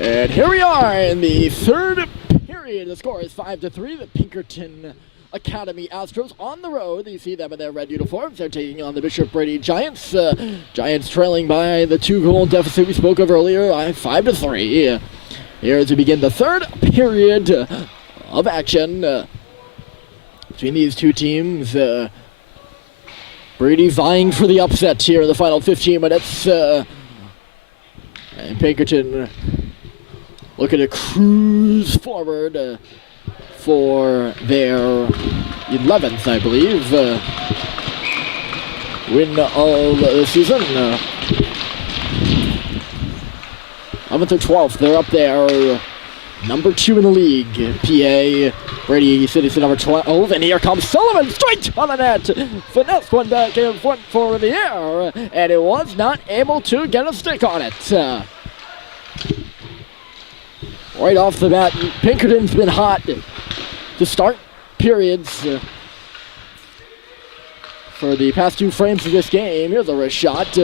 And here we are in the third period. The score is 5-3. The Pinkerton Academy Astros on the road. You see them in their red uniforms. They're taking on the Bishop Brady Giants. Giants trailing by the 2-goal deficit we spoke of earlier, 5-3. Here as we begin the third period of action between these two teams. Brady vying for the upset here in the final 15 minutes. And Pinkerton looking to cruise forward for their 11th, I believe, win of the season. 11th or 12th, they're up there. Number 2 in the league, PA. Brady City's number 12, and here comes Sullivan straight on the net. Finesse one back in front for the air, and it was not able to get a stick on it. Right off the bat, Pinkerton's been hot to start periods for the past 2 frames of this game. Here's a wrist shot,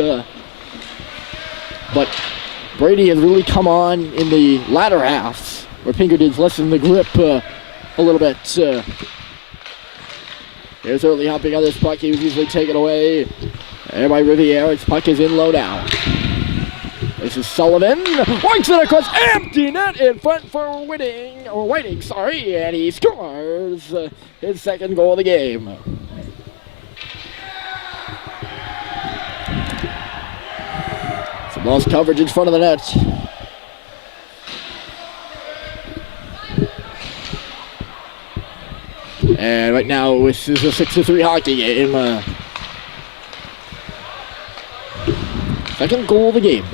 but Brady has really come on in the latter half, where Pinkerton's lessened the grip a little bit. Here's Early hopping on this puck. He was easily taken away. And by Riviere, his puck is in low now. This is Sullivan. Works it across empty net in front for Waiting, and he scores his second goal of the game. Some lost coverage in front of the net. And right now, this is a 6-3 hockey game. Second goal of the game.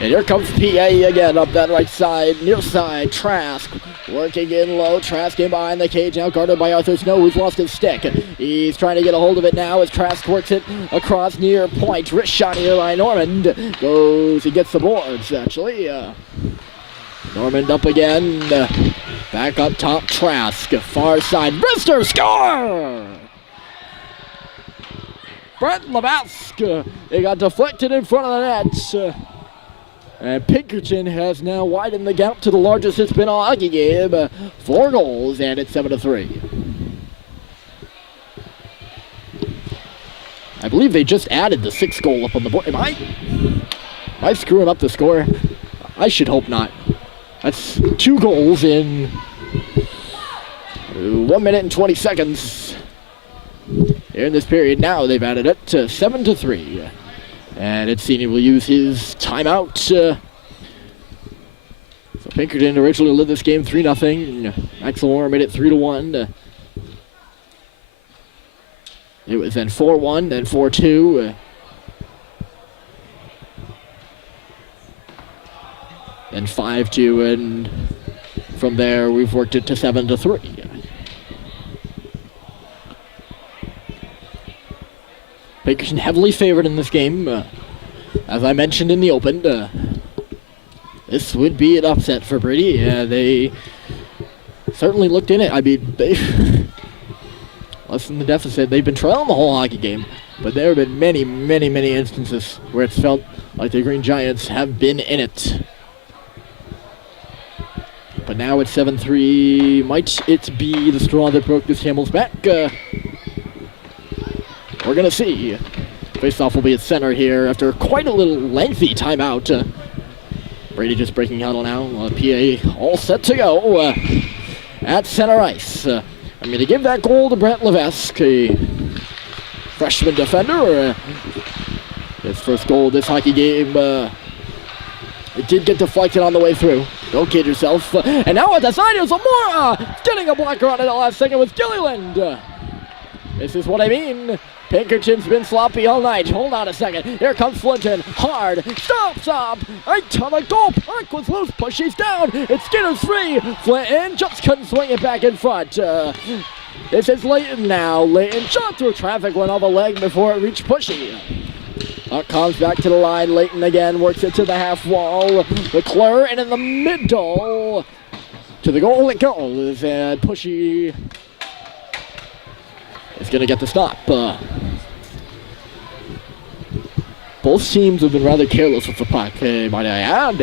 And here comes PA again up that right side, near side. Trask working in low. Trask in behind the cage now, guarded by Arthur Snow, who's lost his stick. He's trying to get a hold of it now as Trask works it across near point. Wrist shot here by Normand. He gets the boards, actually. Normand up again. Back up top, Trask. Far side, Brister, score! Brett Levesque. It got deflected in front of the net. And Pinkerton has now widened the gap to the largest it's been all hockey game. 4 goals, and it's 7-3. I believe they just added the 6th goal up on the board. Am I screwing up the score? I should hope not. That's 2 goals in 1 minute and 20 seconds. Here in this period now, they've added it to 7-3. And Edsini will use his timeout. So Pinkerton originally led this game 3-0. Maxwell made it 3-1. It was then 4-1, then 4-2. Then 5-2, and from there we've worked it to 7-3. Pinkerton heavily favored in this game. As I mentioned in the open, this would be an upset for Brady. They certainly looked in it. I mean, they lessened the deficit. They've been trailing the whole hockey game, but there have been many, many, many instances where it's felt like the Green Giants have been in it. But now it's 7-3. Might it be the straw that broke this camel's back? We're going to see. Faceoff will be at center here after quite a little lengthy timeout. Brady just breaking huddle now. PA all set to go at center ice. I'm going to give that goal to Brett Levesque, a freshman defender. His first goal of this hockey game. It did get deflected on the way through. Don't kid yourself. And now at the side is Zamora getting a blocker on it the last second with Gilliland. This is what I mean. Pinkerton's been sloppy all night. Hold on a second. Here comes Flinton. Hard. Stop. Right on the goal. Park was loose. Pushes down. It's Skinner's free. Flinton just couldn't swing it back in front. This is Layton now. Layton shot through traffic, went off a leg before it reached Pushy. Puck comes back to the line. Layton again works it to the half wall. McClure, and in the middle to the goal it goes. And Pushy is going to get the stop. Both teams have been rather careless with the puck, might I add.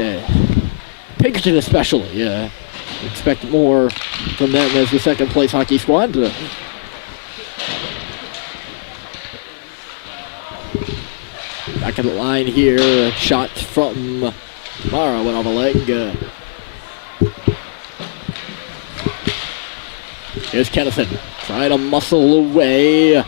Pinkerton especially. Expect more from them as the second place hockey squad. Back in the line here, shot from Mara went off a leg. Here's Kennison trying to muscle away.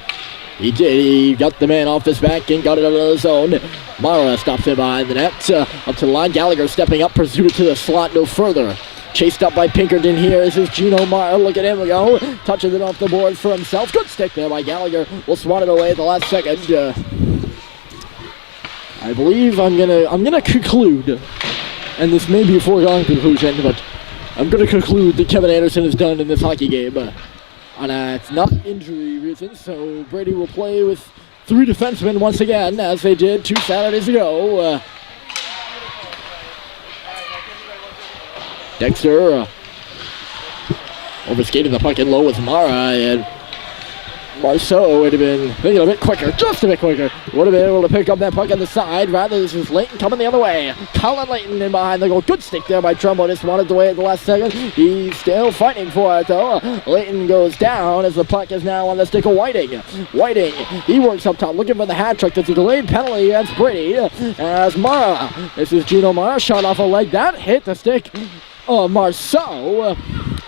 He did. He got the man off his back and got it out of the zone. Mara stops him behind the net. Up to the line. Gallagher stepping up, pursued it to the slot no further. Chased up by Pinkerton here. This is Gino Mara. Look at him go. Touches it off the board for himself. Good stick there by Gallagher. Will swat it away at the last second. I believe I'm gonna conclude, and this may be a foregone conclusion, but I'm gonna conclude that Kevin Anderson is done in this hockey game. It's not injury reasons, so Brady will play with 3 defensemen once again, as they did 2 Saturdays ago. Dexter overskated the puck in low with Mara, and Marceau would have been thinking a bit quicker, just a bit quicker. Would have been able to pick up that puck on the side. Rather, this is Layton coming the other way. Colin Layton in behind the goal. Good stick there by Trumbo. Just wanted away at the last second. He's still fighting for it, though. Layton goes down as the puck is now on the stick of Whiting. Whiting, he works up top, looking for the hat trick. That's a delayed penalty against Brady. As Mara, this is Gino Mara, shot off a leg. That hit the stick of Marceau.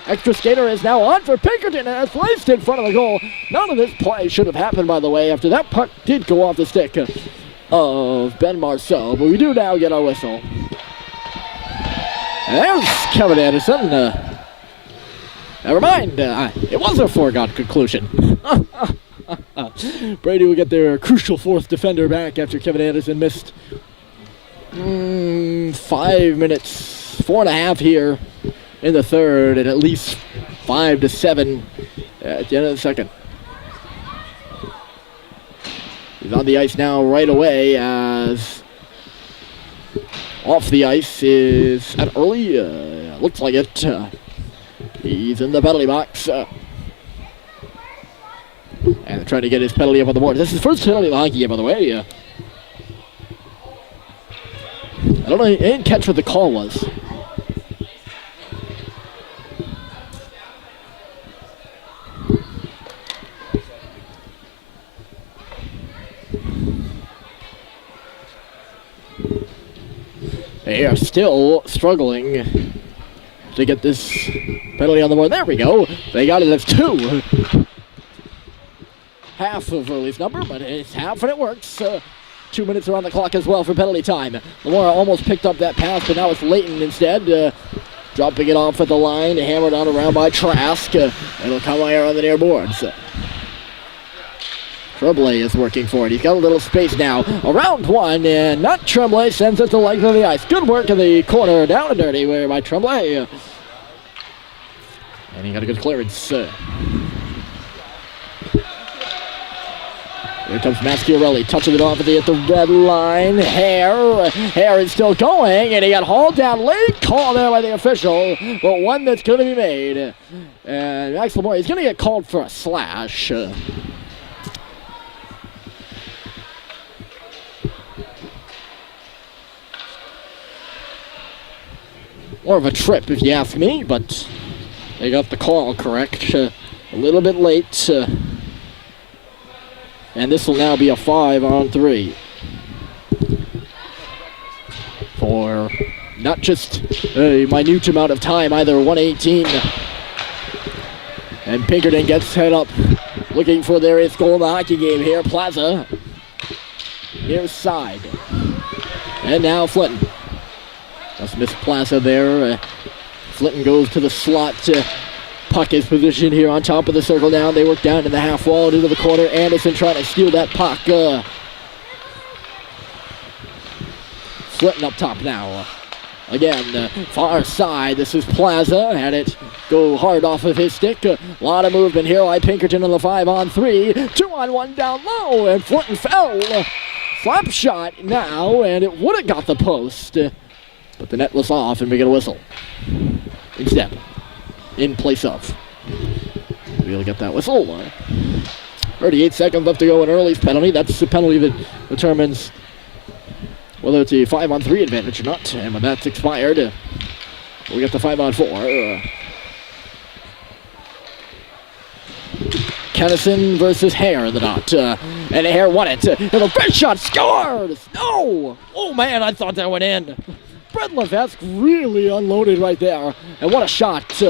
Extra skater is now on for Pinkerton and has placed in front of the goal. None of this play should have happened, by the way, after that puck did go off the stick of Ben Marceau. But we do now get our whistle. And there's Kevin Anderson. Never mind. It was a foregone conclusion. Brady will get their crucial 4th defender back after Kevin Anderson missed 5 minutes, 4.5 here in the third, and at least 5 to 7 at the end of the second. He's on the ice now right away, as off the ice is at early. Looks like it. He's in the penalty box. And trying to get his penalty up on the board. This is his first penalty of the hockey game, by the way. I don't know, I didn't catch what the call was. They are still struggling to get this penalty on the board. There we go. They got it as 2. Half of Early's number, but it's half and it works. 2 minutes are on the clock as well for penalty time. Lamora almost picked up that pass, but now it's Layton instead. Dropping it off at the line, hammered on around by Trask. It'll come here on the near boards. Tremblay is working for it. He's got a little space now. Around one, and not Tremblay sends it to length of the ice. Good work in the corner, down and dirty by Tremblay. And he got a good clearance. Here comes Maschiarelli, touching it off at the red line. Hare is still going, and he got hauled down late. Call there by the official, but one that's going to be made. And Max Lamore, he's going to get called for a slash. More of a trip, if you ask me, but they got the call correct. A little bit late. And this will now be a 5-on-3. For not just a minute amount of time, either 1:18. And Pinkerton gets head up, looking for their 8th goal of the hockey game here. Plaza, near side. And now Flinton. Just missed Plaza there. Flinton goes to the slot. Puck is positioned here on top of the circle now. They work down to the half wall into the corner. Anderson trying to steal that puck. Flinton up top now. Again, far side. This is Plaza. Had it go hard off of his stick. A lot of movement here by Pinkerton on the 5-on-3. 2-on-1 down low, and Flinton fell. Slap shot now, and it would have got the post. But the net was off, and we get a whistle. Instead, in place of. We'll get that whistle. 38 seconds left to go in Early's penalty. That's the penalty that determines whether it's a 5-on-3 advantage or not. And when that's expired, We got the 5-on-4. Kennison versus Hare in the dot. And Hare won it. And the first shot scores! No! Oh man, I thought that went in. Brett Levesque really unloaded right there. And what a shot.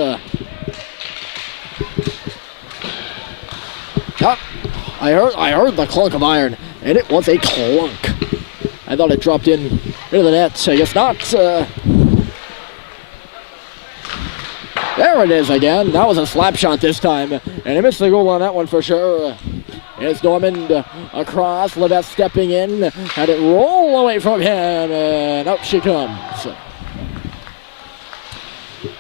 I heard the clunk of iron, and it was a clunk. I thought it dropped into the net. I guess not. There it is again. That was a slap shot this time, and he missed the goal on that one for sure. It's Normand across. Levesque stepping in. Had it roll away from him, and up she comes.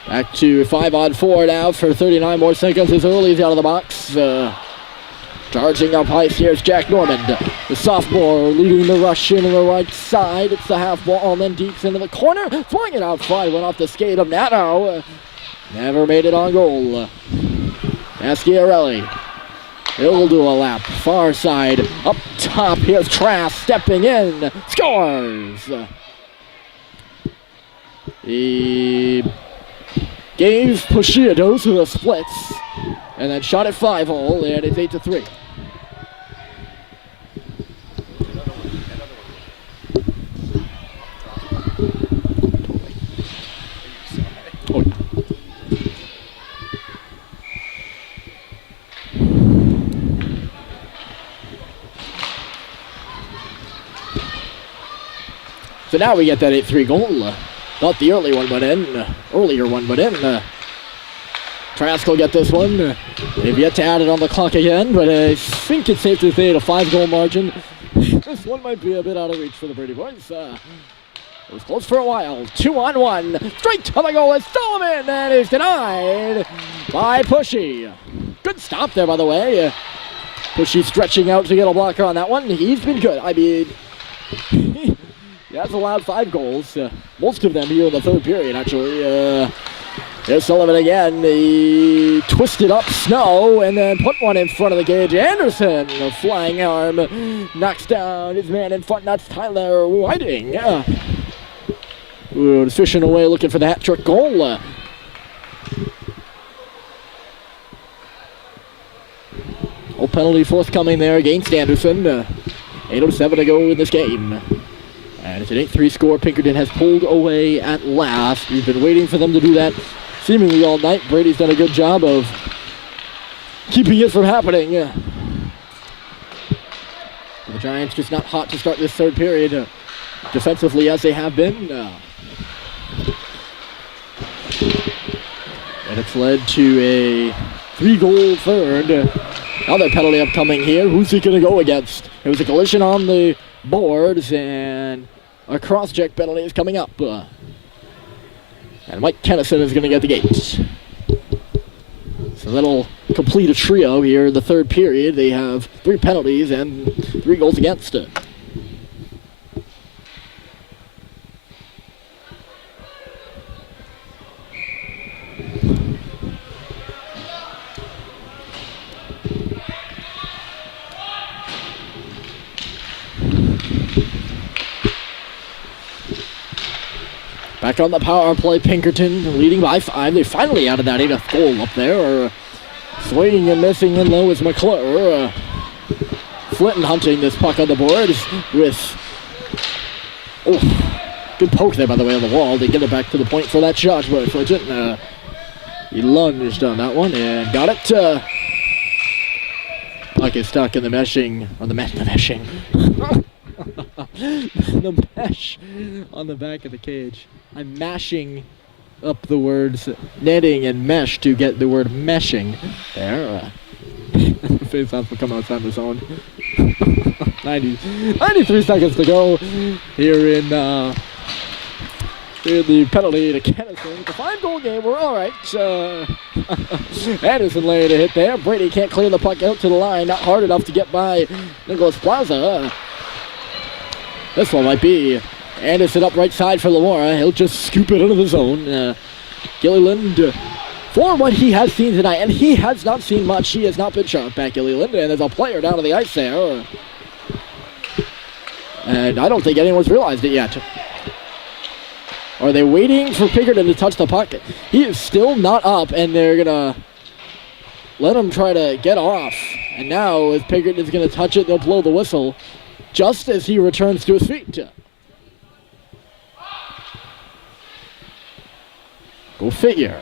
Back to 5-on-4 now for 39 more seconds as Early's out of the box. Charging up ice, here's Jack Normand, the sophomore leading the rush in on the right side. It's the half ball, and then deeps into the corner. Throwing it out front, went off the skate of Nato. Never made it on goal. Maschiarelli. He'll do a lap. Far side, up top. Here's Trask stepping in. Scores! He gave Pushiados to the splits. And then shot at 5-hole, and it's 8-3. Oh. So now we get that 8-3 goal. Not the early one, but earlier one, but in. Trask will get this one. They've yet to add it on the clock again, but I think it's safe to say at a 5-goal margin. This one might be a bit out of reach for the Brady boys. It was close for a while. 2-on-1. Straight to the goal. It's Solomon, and is denied by Pushy. Good stop there, by the way. Pushy stretching out to get a blocker on that one. He's been good. I mean, he has allowed 5 goals. Most of them here in the third period, actually. Here's Sullivan again. He twisted up Snow and then put one in front of the cage. Anderson, a flying arm, knocks down his man in front. That's Tyler Whiting. Ooh, fishing away, looking for the hat-trick goal. No penalty forthcoming there against Anderson. 8:07 to go in this game. And it's an 8-3 score. Pinkerton has pulled away at last. We've been waiting for them to do that seemingly all night. Brady's done a good job of keeping it from happening. The Giants just not hot to start this third period, defensively as they have been. And it's led to a 3-goal third. Another penalty upcoming here. Who's he going to go against? There was a collision on the boards, and a cross-check penalty is coming up. And Mike Kennison is going to get the gate. So that'll complete a trio here in the third period. They have 3 penalties and 3 goals against it. Back on the power play, Pinkerton leading by 5. They finally added that 8th goal up there. Swinging and missing in low is McClure. Flinton hunting this puck on the board with... Oh, good poke there, by the way, on the wall. They get it back to the point for that shot, but Flinton, he lunged on that one and got it. Puck is stuck in the meshing, the meshing. The mesh on the back of the cage. I'm mashing up the words netting and mesh to get the word meshing. There. Face off will come outside the zone. 93 seconds to go here in the penalty to Kennison. It's a 5-goal game. We're all right. Anderson laying a hit there. Brady can't clear the puck out to the line. Not hard enough to get by Nicholas Plaza. This one might be Anderson up right side for Lamora. He'll just scoop it into the zone. Gilliland, for what he has seen tonight, and he has not seen much. He has not been sharp back, Gilliland, and there's a player down on the ice there. And I don't think anyone's realized it yet. Are they waiting for Pinkerton to touch the puck? He is still not up, and they're going to let him try to get off. And now, if Pinkerton is going to touch it, they'll blow the whistle just as he returns to his feet. Go figure.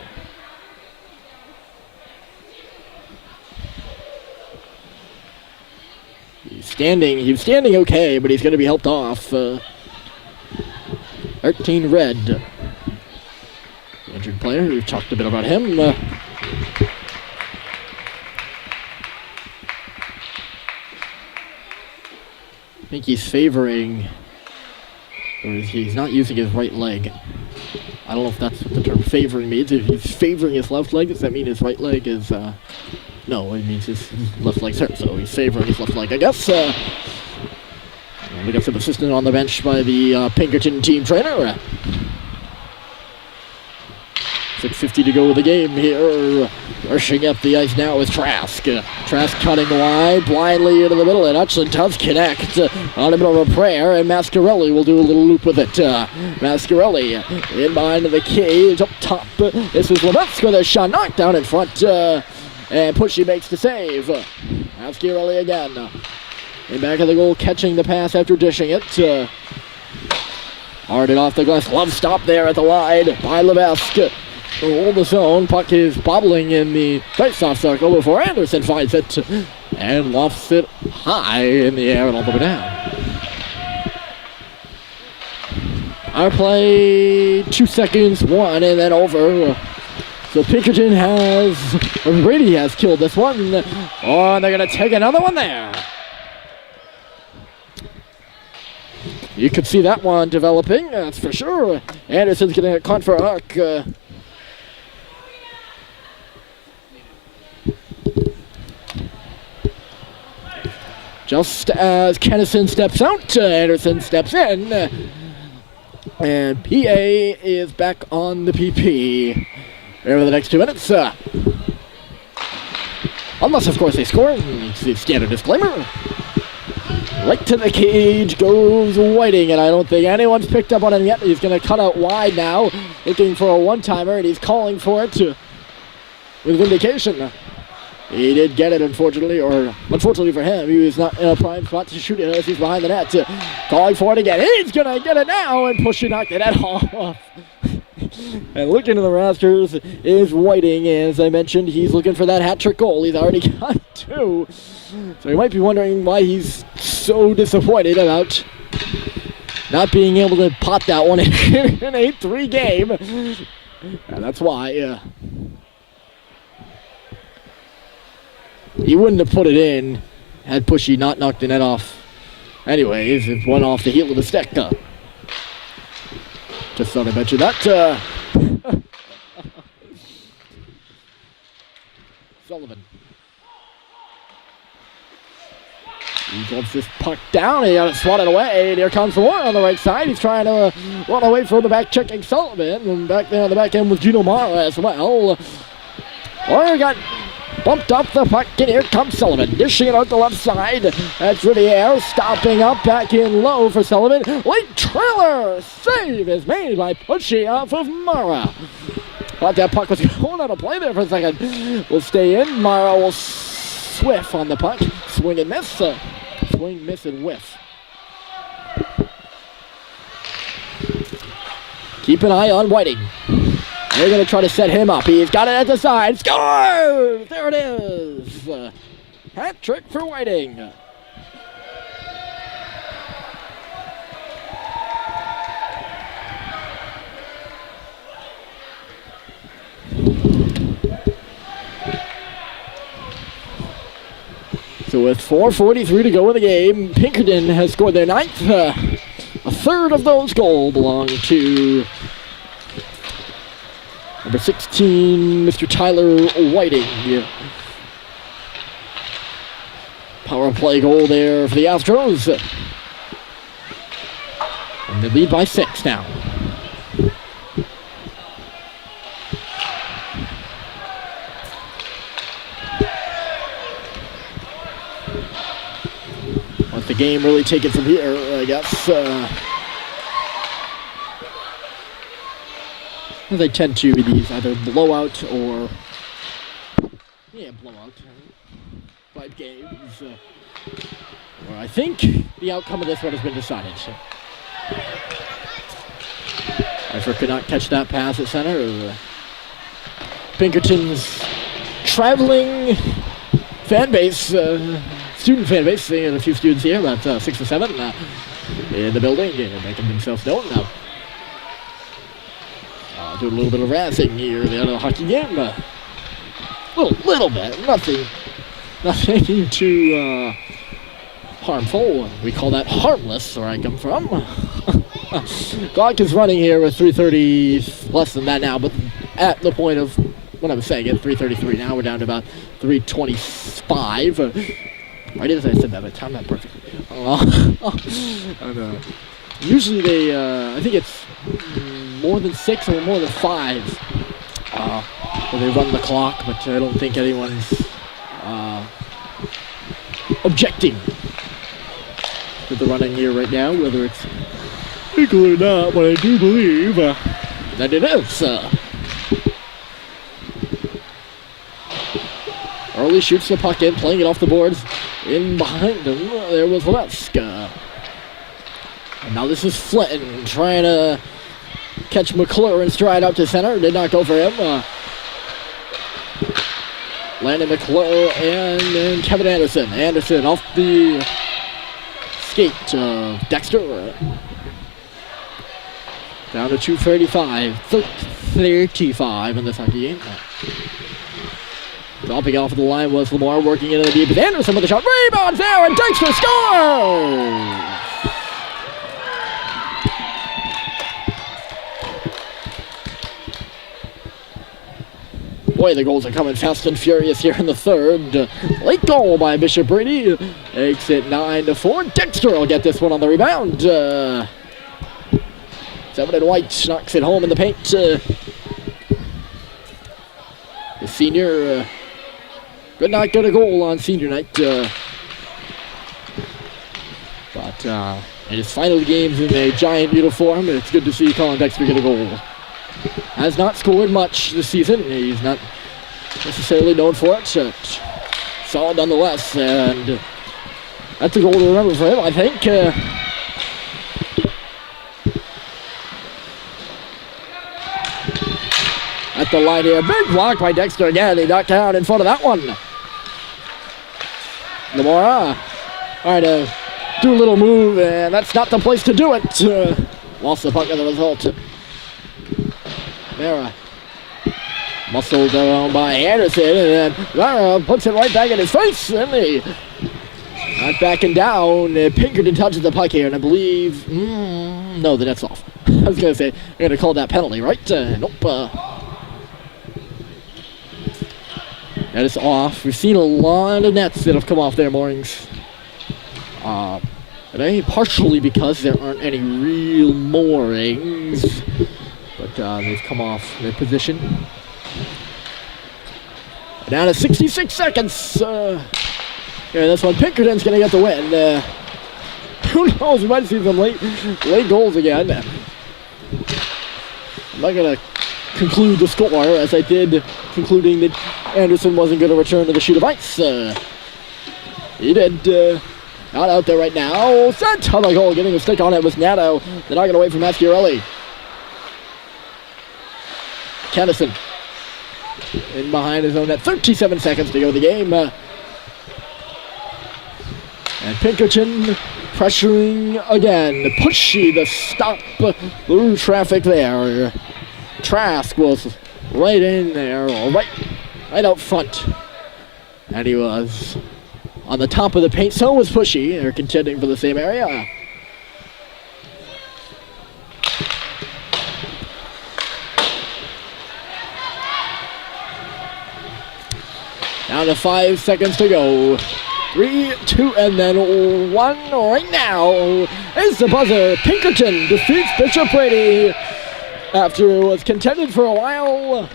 He's standing okay, but he's going to be helped off. 13 red. The injured player, we've talked a bit about him. I think he's favoring, or he's not using his right leg. I don't know if that's what the term favoring means. If he's favoring his left leg, does that mean his right leg is, no, it means his left leg's hurt, so he's favoring his left leg, I guess. We got some assistance on the bench by the Pinkerton team trainer. 6:50 to go with the game here. Rushing up the ice now is Trask. Trask cutting wide, blindly into the middle. It actually does connect on a bit of a prayer, and Mascarelli will do a little loop with it. Mascarelli in behind the cage up top. This is Levesque with a shot knocked down in front, and Pushy makes the save. Mascarelli again. In back of the goal, catching the pass after dishing it. Hard it off the glass. Love stop there at the wide by Levesque. Hold the zone. Puck is bobbling in the face-off circle before Anderson finds it and lofts it high in the air and all the way down. Our play, 2 seconds, 1, and then over. So Pinkerton Brady has killed this one. Oh, and they're going to take another one there. You could see that one developing, that's for sure. Anderson's getting a caught for a hook. Just as Kennison steps out, Anderson steps in. And PA is back on the PP over the next 2 minutes. Unless, of course, they score. It's the standard disclaimer. Right to the cage goes Whiting, and I don't think anyone's picked up on him yet. He's going to cut out wide now, looking for a one-timer, and he's calling for it with vindication. He did get it, unfortunately, or unfortunately for him, he was not in a prime spot to shoot it as he's behind the net. Calling for it again. He's going to get it now, and Pushy knocked it off. And looking to the rosters is Whiting, and as I mentioned, he's looking for that hat-trick goal. He's already got 2. So you might be wondering why he's so disappointed about not being able to pop that one in a 3 game. And that's why, he wouldn't have put it in had Pushy not knocked the net off. Anyways, it went off the heel of the stick. Just thought I'd mention that. Sullivan. He wants this puck down. He got it swatted away. And here comes Moore on the right side. He's trying to run away from the back checking Sullivan. And back there on the back end with Gino Mara as well. Moore got bumped up the puck, and here comes Sullivan. Dishing it out the left side. That's Riviere stopping up back in low for Sullivan. Late trailer. Save is made by Pushy off of Mara. Thought that puck was going out of play there for a second. Will stay in. Mara will swiff on the puck. Swing and miss. Swing, miss, and whiff. Keep an eye on Whiting. They're going to try to set him up. He's got it at the side. Score! There it is. Hat trick for Whiting. So with 4:43 to go in the game, Pinkerton has scored their 9th. A third of those goals belong to number 16, Mr. Tyler Whiting. Power play goal there for the Astros. And they lead by 6 now. Let the game really take it from here, I guess. They tend to be these either blowout or blowout type games. Where I think the outcome of this one has been decided. Eifert could not catch that pass at center. Pinkerton's traveling fan base, student fan base, seeing a few students here, about 6 or 7 in the building, making themselves known now. Doing a little bit of razzing here at the end of the hockey game. Little bit, nothing too harmful. We call that harmless, where I come from. Clock is running here with 3:30, less than that now, but at the point of when I was saying it, 3:33 now, we're down to about 3:25. Right as I said that, I timed that perfectly. And, usually they, I think it's more than 6 or more than 5 where they run the clock, but I don't think anyone's objecting to the running here right now, whether it's legal or not, but I do believe that it is. Early shoots the puck in, playing it off the boards. In behind him, there was Leveska. And now this is Flinton trying to catch McClure and stride out to center. Did not go for him. Landon McClure and Kevin Anderson. Anderson off the skate of Dexter. Down to 2:35 in this hockey game. Dropping off of the line was Lamar, working into the deep. Anderson with the shot. Rebound there, and Dexter scores! Boy, the goals are coming fast and furious here in the third. Late goal by Bishop Brady. Makes it 9-4. Dexter will get this one on the rebound. 7 and White knocks it home in the paint. The senior could not get a goal on senior night. But in his final games in a Giant uniform, it's good to see Colin Dexter get a goal. Has not scored much this season. He's not necessarily known for it. Solid nonetheless, and that's a goal to remember for him, I think. At the line here, big block by Dexter again. He knocked out in front of that one. Lamora trying to do a little move, and that's not the place to do it. Lost the puck as a result. Mara muscled around by Anderson, and then Mara puts it right back in his face, and he not backing down. Pinkerton touches the puck here, and I believe, no, the net's off. I was going to say, they're going to call that penalty, right? Nope. That is off. We've seen a lot of nets that have come off their moorings today, partially because there aren't any real moorings. But they've come off their position. Down to 66 seconds. This one, Pinkerton's going to get the win. Who knows? We might see some late goals again. I'm not going to conclude the score as I did, concluding that Anderson wasn't going to return to the sheet of ice. He did. Not out there right now. Sent on the goal. Getting a stick on it was Nato. They're not going to wait for Maschiarelli. Kennison in behind his own net. 37 seconds to go the game. And Pinkerton pressuring again. Pushy to stop through traffic there. Trask was right in there, right out front. And he was on the top of the paint. So was Pushy. They're contending for the same area. Down to 5 seconds to go. 3, 2, and then 1 right now is the buzzer. Pinkerton defeats Bishop Brady after it was contended for a while.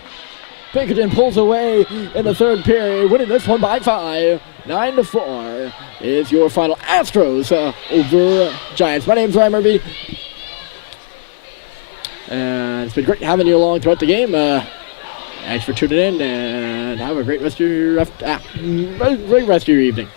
Pinkerton pulls away in the third period, winning this one by 5. 9-4 is your final. Astros over Giants. My name's Ryan Murphy. And it's been great having you along throughout the game. Thanks for tuning in, and have a great rest of your evening.